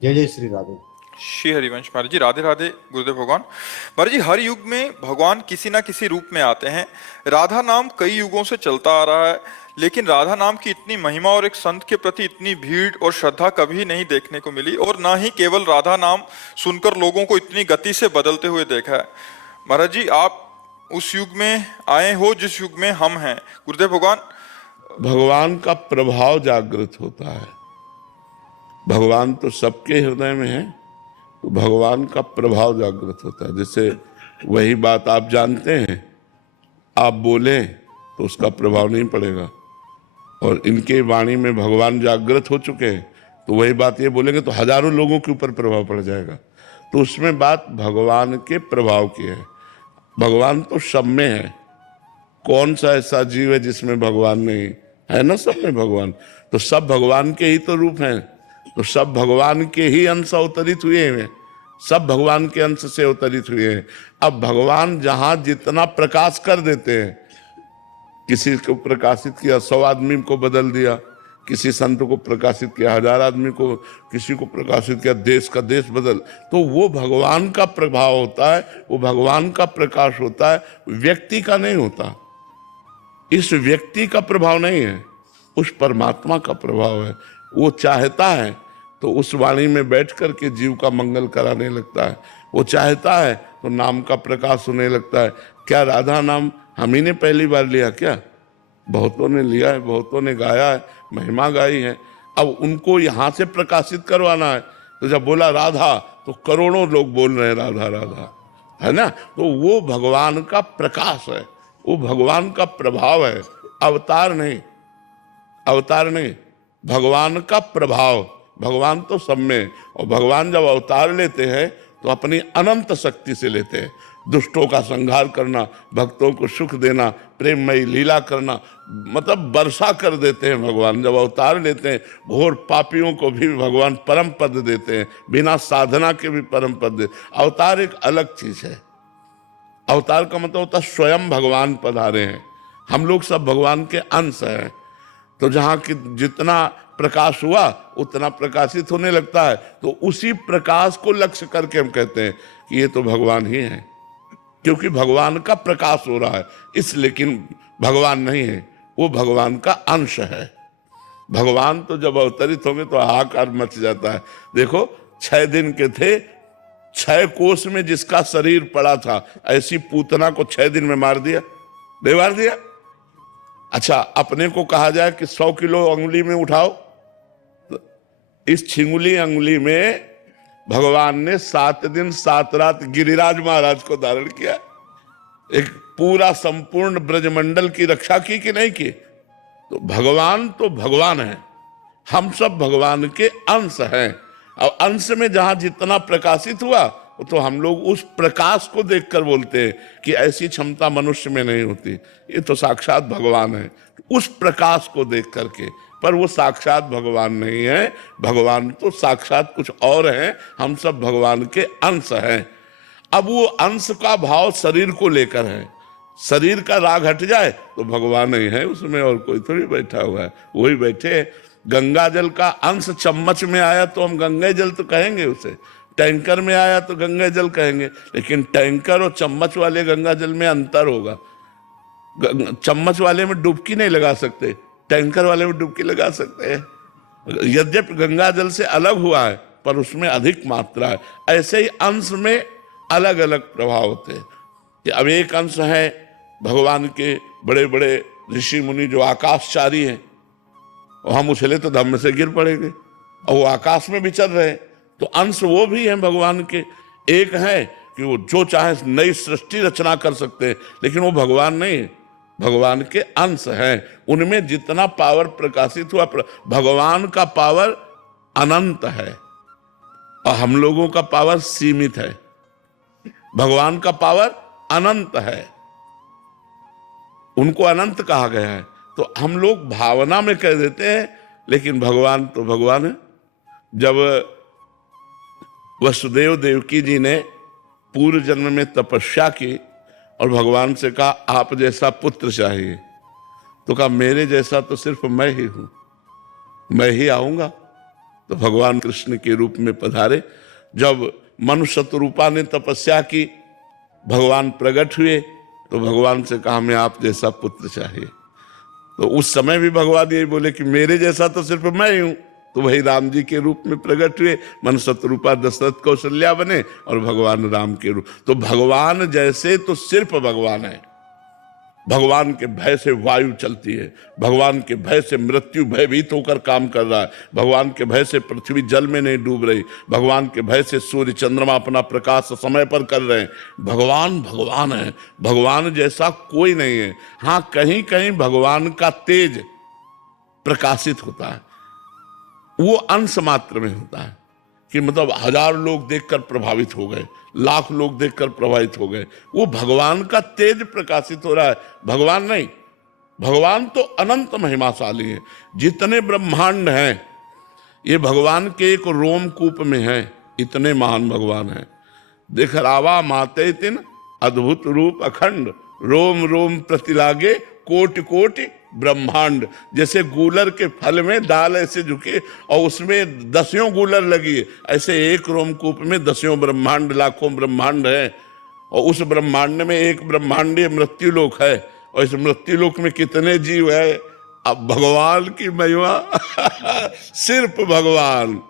जय जय श्री राधे। श्री हरिवंश महाराज जी, राधे राधे गुरुदेव भगवान। महाराज जी, हर युग में भगवान किसी ना किसी रूप में आते हैं। राधा नाम कई युगों से चलता आ रहा है, लेकिन राधा नाम की इतनी महिमा और एक संत के प्रति इतनी भीड़ और श्रद्धा कभी नहीं देखने को मिली, और ना ही केवल राधा नाम सुनकर लोगों को इतनी गति से बदलते हुए देखा है। महाराज जी, आप उस युग में आए हो जिस युग में हम हैं। गुरुदेव भगवान, भगवान का प्रभाव जागृत होता है। भगवान तो सबके हृदय में है, तो भगवान का प्रभाव जागृत होता है। जैसे वही बात आप जानते हैं, आप बोलें तो उसका प्रभाव नहीं पड़ेगा, और इनके वाणी में भगवान जागृत हो चुके हैं, तो वही बात ये बोलेंगे तो हजारों लोगों के ऊपर प्रभाव पड़ जाएगा। तो उसमें बात भगवान के प्रभाव की है। भगवान तो सब में है। कौन सा ऐसा जीव है जिसमें भगवान नहीं है? ना, सब में भगवान। तो सब भगवान के ही तो रूप हैं, तो सब भगवान के ही अंश अवतरित हुए हैं, सब भगवान के अंश से अवतरित हुए हैं। अब भगवान जहां जितना प्रकाश कर देते हैं, किसी को प्रकाशित किया 100 आदमी को बदल दिया, किसी संत को प्रकाशित किया 1000 आदमी को, किसी को प्रकाशित किया देश का देश बदल, तो वो भगवान का प्रभाव होता है, वो भगवान का प्रकाश होता है, व्यक्ति का नहीं होता। इस व्यक्ति का प्रभाव नहीं है, उस परमात्मा का प्रभाव है। वो चाहता है तो उस वाणी में बैठ करके जीव का मंगल कराने लगता है। वो चाहता है तो नाम का प्रकाश होने लगता है। क्या राधा नाम हम ही ने पहली बार लिया? क्या बहुतों ने लिया है, बहुतों ने गाया है, महिमा गाई है। अब उनको यहाँ से प्रकाशित करवाना है, तो जब बोला राधा तो करोड़ों लोग बोल रहे हैं राधा राधा, है ना। तो वो भगवान का प्रकाश है, वो भगवान का प्रभाव है, अवतार नहीं, अवतार नहीं, भगवान का प्रभाव। भगवान तो सब में, और भगवान जब अवतार लेते हैं तो अपनी अनंत शक्ति से लेते हैं। दुष्टों का संहार करना, भक्तों को सुख देना, प्रेममयी लीला करना, मतलब वर्षा कर देते हैं भगवान जब अवतार लेते हैं। घोर पापियों को भी भगवान परम पद देते हैं, बिना साधना के भी परम पद देते। अवतार एक अलग चीज है। अवतार का मतलब होता है स्वयं भगवान पधारे हैं। हम लोग सब भगवान के अंश हैं, तो जहां की जितना प्रकाश हुआ उतना प्रकाशित होने लगता है, तो उसी प्रकाश को लक्ष्य करके हम कहते हैं कि ये तो भगवान ही है, क्योंकि भगवान का प्रकाश हो रहा है। इस लेकिन भगवान नहीं है, वो भगवान का अंश है। भगवान तो जब अवतरित होंगे तो हाहाकार मच जाता है। देखो 6 दिन के थे, 6 कोस में जिसका शरीर पड़ा था, ऐसी पूतना को 6 दिन में मार दिया, नहीं मार दिया? अच्छा, अपने को कहा जाए कि 100 किलो अंगुली में उठाओ, तो इस छिंगुली अंगुली में भगवान ने 7 दिन 7 रात गिरिराज महाराज को धारण किया। एक पूरा संपूर्ण ब्रजमंडल की रक्षा की कि नहीं की? तो भगवान है, हम सब भगवान के अंश हैं। और अंश में जहां जितना प्रकाशित हुआ, तो हम लोग उस प्रकाश को देखकर बोलते हैं कि ऐसी क्षमता मनुष्य में नहीं होती, ये तो साक्षात भगवान है। उस प्रकाश को देख करके, पर वो साक्षात भगवान नहीं है, भगवान तो साक्षात कुछ और है। हम सब भगवान के अंश हैं। अब वो अंश का भाव शरीर को लेकर है। शरीर का राग हट जाए तो भगवान ही है उसमें, और कोई थोड़ी बैठा हुआ है, वही बैठे। गंगा जल का अंश चम्मच में आया तो हम गंगा जल तो कहेंगे उसे, टैंकर में आया तो गंगा जल कहेंगे, लेकिन टैंकर और चम्मच वाले गंगा जल में अंतर होगा। चम्मच वाले में डुबकी नहीं लगा सकते, टैंकर वाले में डुबकी लगा सकते हैं। यद्यपि गंगा जल से अलग हुआ है, पर उसमें अधिक मात्रा है। ऐसे ही अंश में अलग अलग प्रभाव होते हैं। कि अब एक अंश है भगवान के बड़े बड़े ऋषि मुनि जो आकाशचारी हैं, और हम उछले तो धम्म से गिर पड़ेंगे, और वो आकाश में विचर रहे, तो अंश वो भी हैं भगवान के। एक है कि वो जो चाहे नई सृष्टि रचना कर सकते हैं, लेकिन वो भगवान नहीं, भगवान के अंश हैं। उनमें जितना पावर प्रकाशित हुआ, भगवान का पावर अनंत है और हम लोगों का पावर सीमित है। भगवान का पावर अनंत है, उनको अनंत कहा गया है। तो हम लोग भावना में कह देते हैं, लेकिन भगवान तो भगवान है। जब वसुदेव देवकी जी ने पूर्व जन्म में तपस्या की और भगवान से कहा आप जैसा पुत्र चाहिए, तो कहा मेरे जैसा तो सिर्फ मैं ही हूं, मैं ही आऊंगा। तो भगवान कृष्ण के रूप में पधारे। जब मनुष्य रूपा ने तपस्या की, भगवान प्रकट हुए तो भगवान से कहा हमें आप जैसा पुत्र चाहिए। तो उस समय भी भगवान यही बोले कि मेरे जैसा तो सिर्फ मैं ही हूं। तो वही राम जी के रूप में प्रकट हुए, मनुष्य रूपा दशरथ कौशल्या बने और भगवान राम के रूप। तो भगवान जैसे तो सिर्फ भगवान है। भगवान के भय से वायु चलती है, भगवान के भय से मृत्यु भयभीत होकर काम कर रहा है, भगवान के भय से पृथ्वी जल में नहीं डूब रही, भगवान के भय से सूर्य चंद्रमा अपना प्रकाश समय पर कर रहे हैं। भगवान भगवान है, भगवान जैसा कोई नहीं है। हाँ, कहीं कहीं भगवान का तेज प्रकाशित होता है, वो अंश मात्र में होता है कि मतलब 1000 लोग देखकर प्रभावित हो गए, लाख लोग देखकर प्रभावित हो गए, वो भगवान का तेज प्रकाशित हो रहा है, भगवान नहीं। भगवान तो अनंत महिमाशाली है। जितने ब्रह्मांड हैं ये भगवान के एक रोमकूप में है, इतने महान भगवान हैं। देख रावा माते तिन अद्भुत रूप अखंड, रोम रोम प्रतिलागे कोटि कोटि ब्रह्मांड। जैसे गूलर के फल में डाल ऐसे झुके और उसमें 10 गूलर लगी है, ऐसे एक रोमकूप में 10 ब्रह्मांड, लाखों ब्रह्मांड है। और उस ब्रह्मांड में एक ब्रह्मांडीय मृत्युलोक है, और इस मृत्युलोक में कितने जीव है। अब भगवान की महिमा सिर्फ भगवान।